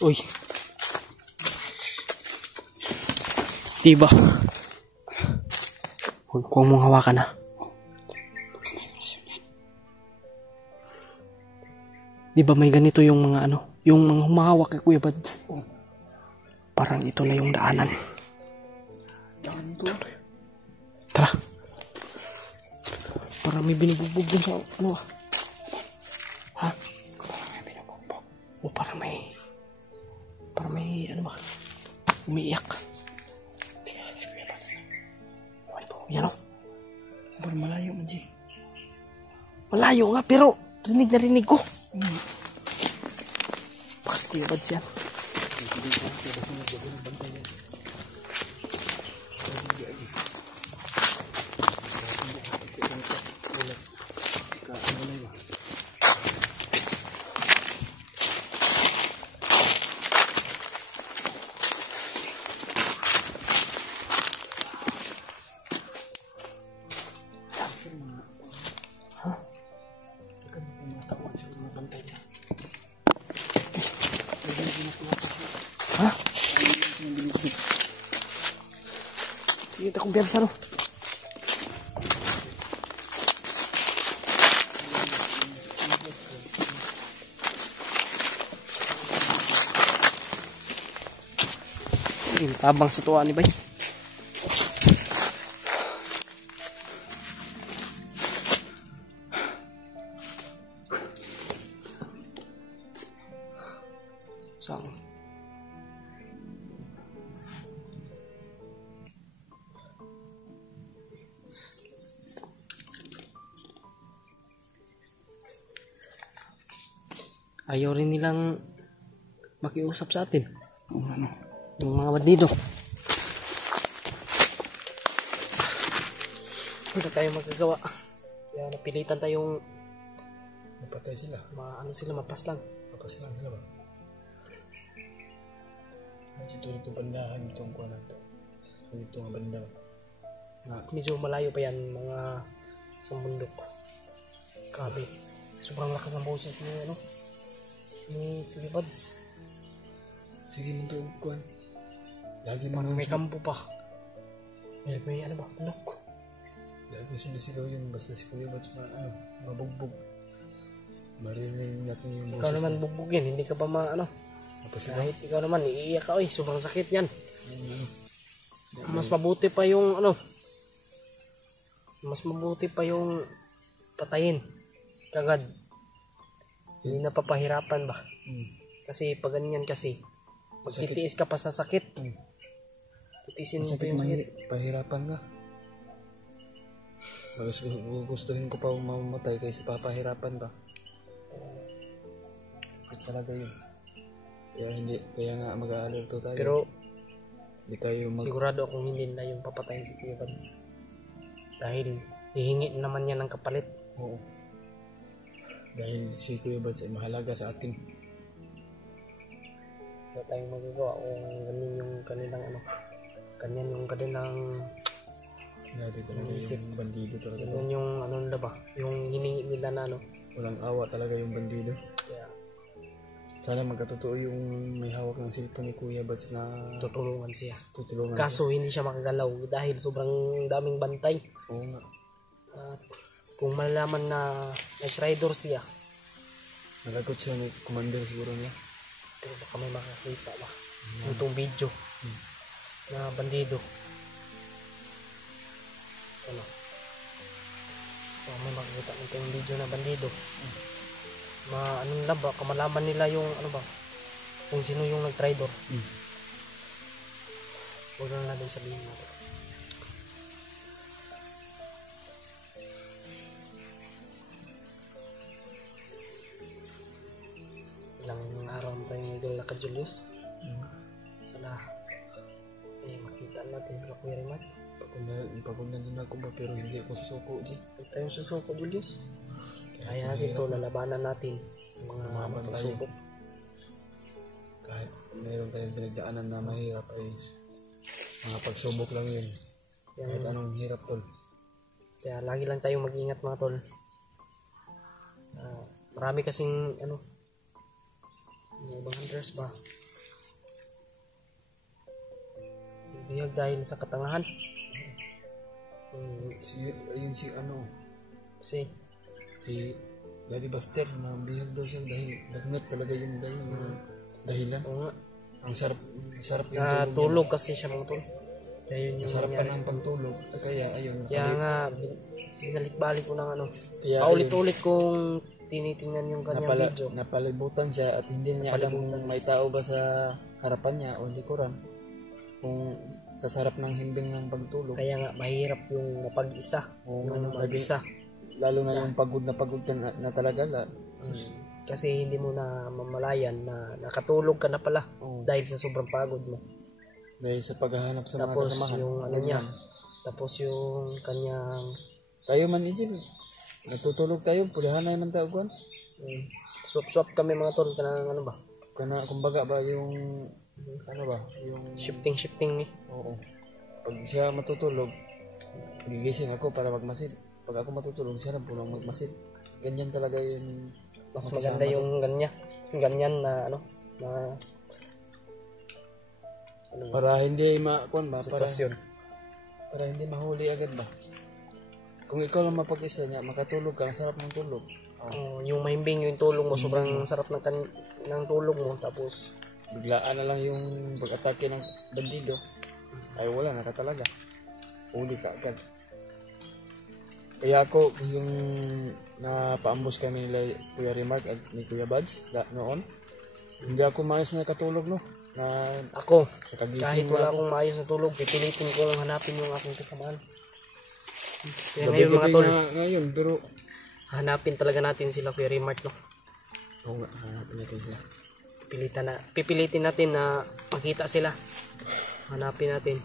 Uy. Diba? Huwag ko mong hawakan, ha. Diba may ganito yung mga ano, yung mga humahawak kay Kuya Bads. Parang ito na yung daanan. Tara. Parang may binibugbog dun sa ano, ha? Parang may binibugbog. O parang may ano ba? Umiiyak. Tika, si Kuya Bads na. Ewan ko, yan o. Parang malayo man, G. Malayo nga, pero rinig na rinig ko. Bakas Kuya Bads yan. Ha? Sige, takong biyabisan o. Tabang sa tuwa ni Bay. Saan? Ayaw rin nilang makiusap sa atin. Yung mga bandido. Hindi tayo magagawa. Kaya napilitan tayong napatay sila. Ano sila, mapas lang sila ba? Ito bandahan itong kuha na ito. Ito nga banda. Medyo malayo pa yan, mga sa bundok. Grabe. Sobrang lakas ng boses ni ano, ni Kuya Bads. Sige mo ito kuha. Lagi mo may kampo pa. May ano ba? Look. Lagi sumisigaw yun. Basta si Kuya Bads mabugbog. Marinig natin yung boses. Ikaw naman bugbog yan. Hindi ka pa ano. Kahit ikaw naman iiyak ka. Sobrang sakit yan. Mas mabuti pa yung ano. Mas mabuti pa yung patayin. Kagad. Hindi na papahirapan ba? Kasi pag ganyan kasi magtitiis ka pa sa sakit. Titiisin mo pa yung sakit. Pahirapan ka. Gustuhin ko pa mamatay kaysa papahirapan ka. Talaga yun. Kaya nga mag-aalerto tayo. Pero hindi tayo sigurado akong hindi na yung papatayin si Kuya Bads. Dahil hihingi naman niya ng kapalit. Oo. Dahil si Kuya Bads ay mahalaga sa atin. Wala tayong magagawa kung ganyan yung kanilang ano. Ganyan yung kanilang grabe talaga yung bandido talaga. Ganyan yung ano nila ba? Yung hiningi nila na ano. Walang awa talaga yung bandido. Kaya sana magkatotoo yung may hawak ng cellphone ni Kuya Bads na tutulungan siya. Kaso hindi siya makagalaw dahil sobrang daming bantay. Oo nga. At kung malalaman na nag-traitor siya, nalagot siya ni commander siguro niya. pero baka may makakita ba itong video na bandido. Ano? Baka may makakita itong video na bandido. Ano nila ba, kamalaman nila yung ano ba, kung sino yung nag-traitor. Huwag na natin sabihin natin. Ilang araw na tayong naglalakad, Julius. Sana makita natin sila Kuya Rimat. Pagod na din ako ba, pero hindi ako susuko. Huwag tayong susuko, Julius. Kaya natin ito, lalabanan natin mga pagsubok. Kahit mayroon tayong pinagdaanan na mahirap ay mga pagsubok lang yun. Kahit anong hirap, tol. Kaya lagi lang tayong mag-ingat, mga tol. Marami kasing ano, yung ibang hunters ba, Bihag dahil sa katangahan. Ayun si ano, Kasi, si Daddy Buster, nabihag daw siya dahil lagnat talaga yung dahilan. oo nga, Ang sarap yung natulog kasi siya mga tol. Kaya yun yung Masarap pa nangyari ng sa pagtulog. Kaya ayun. Kaya nga, binalik-balik ko ng ano. Kaya Paulit-ulit kong tinitingnan yung kanyang video. napalibutan siya at hindi niya alam kung may tao ba sa harapan niya o likuran. Kung sa sarap ng himbing ng pagtulog. Kaya nga, mahirap yung mapag-isa. O Yung mag-isa. lalo na yung pagod na talaga. Kasi hindi mo na mamalayan na nakatulog ka na pala dahil sa sobrang pagod mo. Dahil sa paghahanap sa mga Tapos kasamahan. yung ano niya, tapos yung kanyang Tayo man, Ijil. Natutulog tayo. Pulihan na naman tayo, Gwan. swap kami mga tol kanang ano ba? Kumbaga ba yung ano ba? Yung Shifting eh. oo. Pag siya matutulog, gigising ako para magmasid. Pag ako matutulog, siya na pulang magmasid. Ganyan talaga yung Mas maganda yung ganyan na ano, na para hindi sitwasyon. para hindi mahuli agad ba. Kung ikaw lang mapag-isa niya, makatulog ka, ang sarap ng tulog. Yung mahimbing yung tulog mo, sobrang sarap ng tulog mo, tapos Biglaan na lang yung pag-atake ng bandido. Ay wala na ka talaga. Huli ka agad. Kaya ako, yung napaambos kami nila Kuya Remark at ni Kuya Buds noon, hindi ako maayos na katulog, no? Na ako, nakagising kahit wala na ako. akong maayos na tulog, pipilitin ko lang hanapin yung aking kasamaan. Kaya ngayon Gabi-gabi mga tol, na ngayon, pero hanapin talaga natin sila Kuya Remart, no? oo nga, hanapin natin sila. Pipilitin natin na makita sila. Hanapin natin.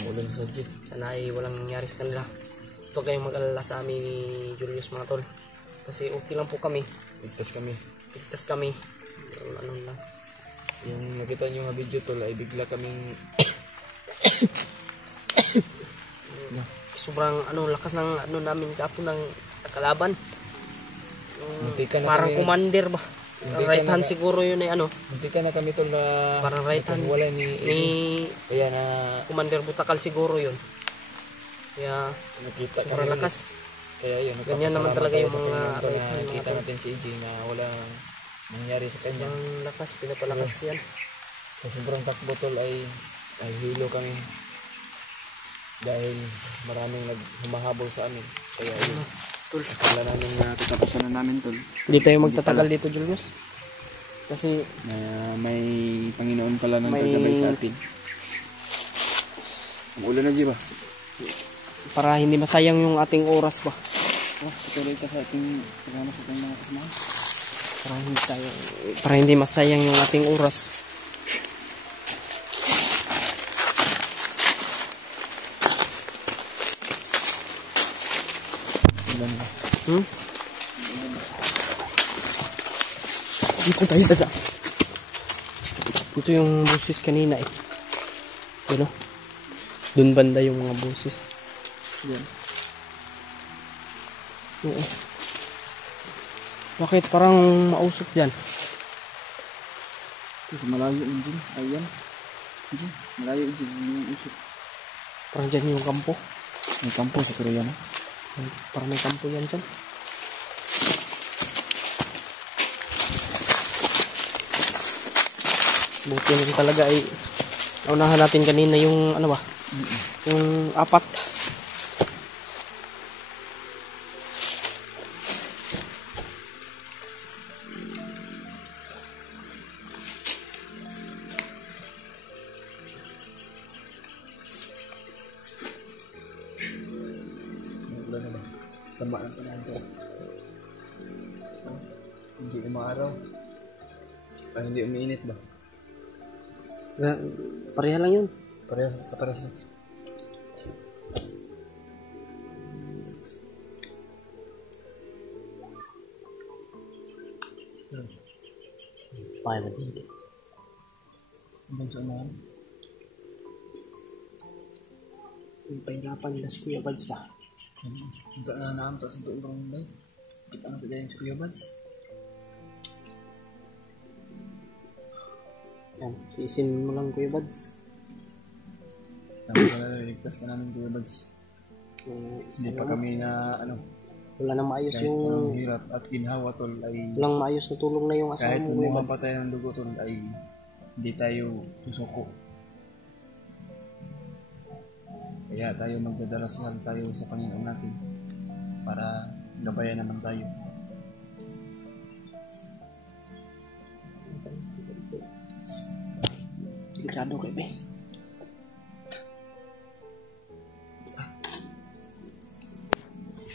Ang ulan sa jeep. Sana ay walang nangyari sa kanila. Huwag kayong mag-alala sa amin ni Julius mga tol. Kasi okay lang po kami. Ligtas kami. Ligtas kami. Yung ano lang. Yung nakita nyo nga video tol ay bigla kaming Sobrang lakas ng namin kapon ng kalaban. Muntikan na Parang kami- commander ba? Muntikan Right na hand siguro yun ay hindi ka na kami tol na parang right hand wala ni ni kaya na Commander Butakal siguro yun. Kaya nakita sobrang kami lakas. kaya yun Ganyan naman nagpapasalamat talaga tayo yung sa mga Panginoon na right hand, mga nakita tol. natin si EJ na wala nangyari sa kanya. Ang lakas, pinapalakas yan. Sa sobrang takbo tol ay hilo kami dahil maraming humahabol sa amin. Kaya yun. Akala namin na tatapusan na namin tol. Hindi tayo magtatagal dito, Julius. Kasi Na may Panginoon pala nang May- gagabay sa atin. Ang ulan na di ba? para hindi masayang yung ating oras ba. Patuloy ka sa ating programa sa ating mga kasamahan. Para hindi masayang yung ating oras. Ulan na. Dito tayo dada. Ito yung busis kanina eh. Ano? Doon banda yung mga busis. Yan. Oo. Bakit parang mausok dyan? Kasi malayo yung dyan. Ayan. Dyan. Malayo yung dyan. Yung usok. Parang dyan yung kampo. May kampo sa Korea na. Parang may kampo yan dyan. Buti rin talaga ay naunahan natin kanina yung ano ba? Yung apat. Ulan na ba? Sama ng panahon to. Hindi umaaraw. Ay, hindi umiinit ba? Pareha lang yun. Kaparas na. Pareha lang yun. Hanggang sa umahan. Yung pahirapan das Kuya Buds ba? Hindi na naanto sa doon bang bay. Kita na sa si Kuya Buds. Yan, tiisin mo lang Kuya Buds. Salamat ka na, ligtas ka namin Kuya Bads. Hindi pa kami na wala nang maayos kahit yung anong hirap at ginhawa tol ay walang maayos na tulong na yung asawa kahit mo, Kuya kumuha Bads. pa tayo ng dugo tol ay hindi tayo susuko. Kaya tayo magdadasal tayo sa Panginoon natin para gabayan naman tayo. Delikado kay be.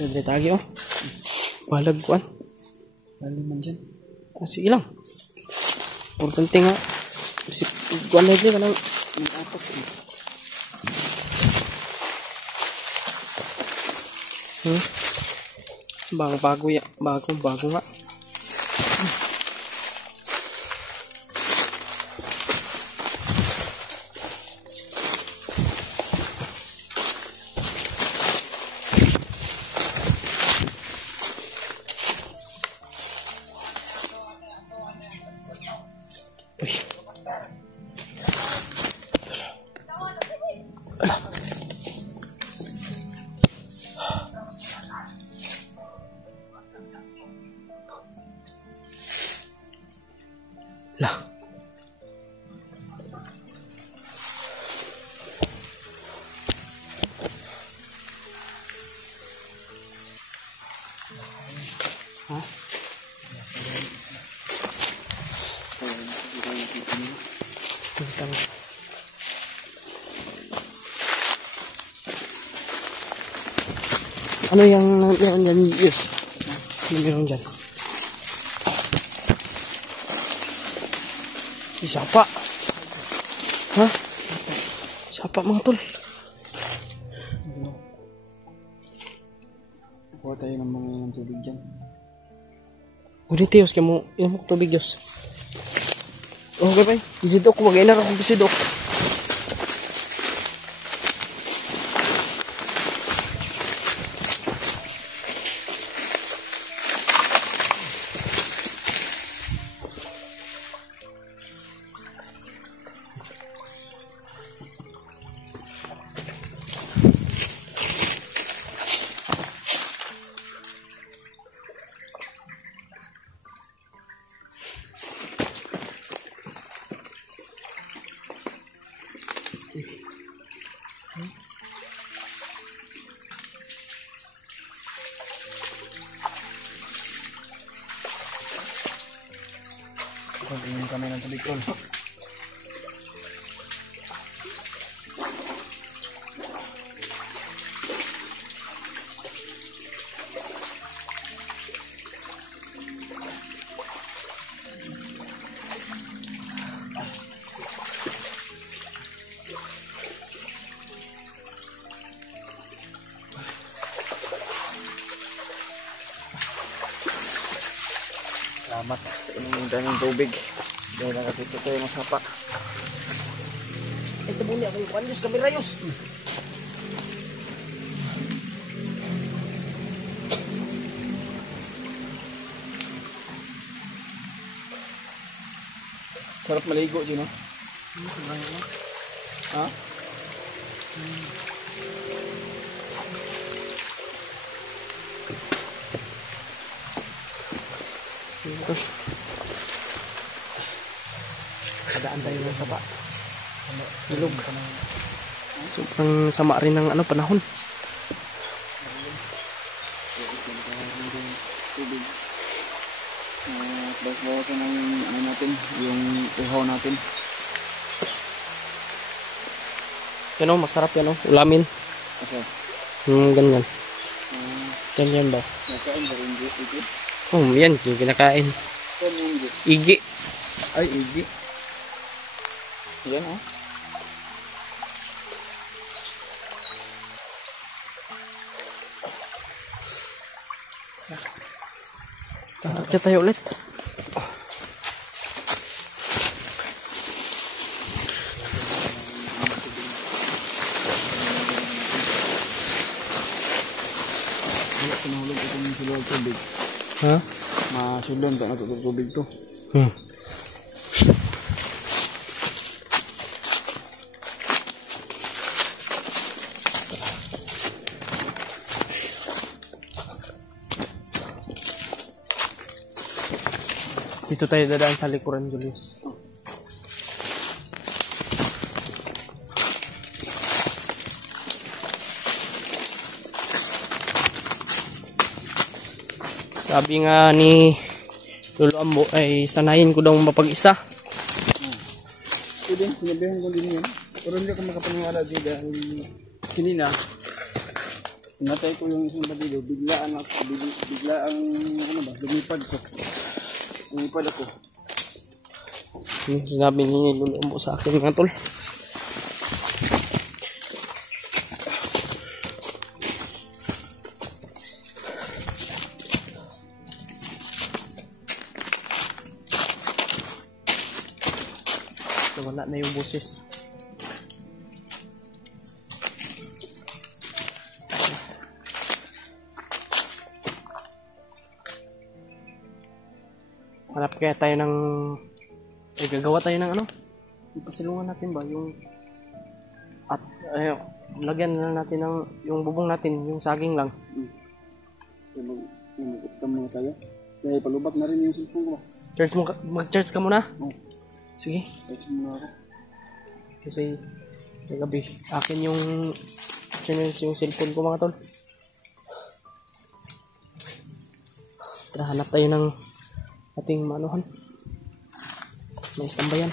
Pwede tagi oh. Balag kuan. Lalo man dyan. Sige lang. Importante nga. Si kuan na din kanang apat. Bago ya, bago nga. Uy. Ala. Lah. Hah? Tentang ano yang meron dyan? Yes. Ano meron dyan? Siapa? Ha? Siapa mga tol? Kuha tayo ng mga tubig dyan. Guni tiyos kamu ina mo tubig Diyos. Okay bay, isidok ko mag-inar ako isidok. Pag-inom kami ng tubig tol. Salamat sa inyong daming tubig. Dahil nakatito tayo ng sapa. Ito muna ako yung Diyos kami rayos. Sarap maligo dyan, no? Ha? Kadaan tayo ng sapa. Ilog. Sobrang sama rin ng panahon. Tubig. Bawas-bawasan ng natin, yung ihaw natin. Yan o, masarap yan o. Ulamin. Kasi, Ganyan. Ganyan ba? nakain ba rin igi? Oh, yan. Yung kinakain. Yan yung igi. Igi. Ay, igi. Yan, oh. Tangkap tayo ulit. Wala pinahulog itong siluwag tubig. Ha? Masulon pa natutubig to. Dito tayo dadaan sa likuran, Julius. Sabi nga ni Lolo Ambo ay sanayin ko daw mapag-isa. Pwede, sinabihan ko din yan. Pero hindi ako makapaniwala din dahil sinina, pinatay ko yung isang batido, biglaan lumipad ako. Sabi ni Lolo Ambo sa akin mga tol. Wala na yung boses. Hanap kaya tayo ng gagawa tayo ng ano? Ipasilungan natin ba yung at lagyan na natin ng yung bubong natin, yung saging lang. Mag-uptam muna tayo. Kaya palubak na rin yung cellphone ko. Mag-charge ka muna? Oo. Sige. Charge muna ako. Kasi kagabi akin yung yung cellphone ko mga tol. Tara, hanap tayo ng ating manuhan. May istambayan.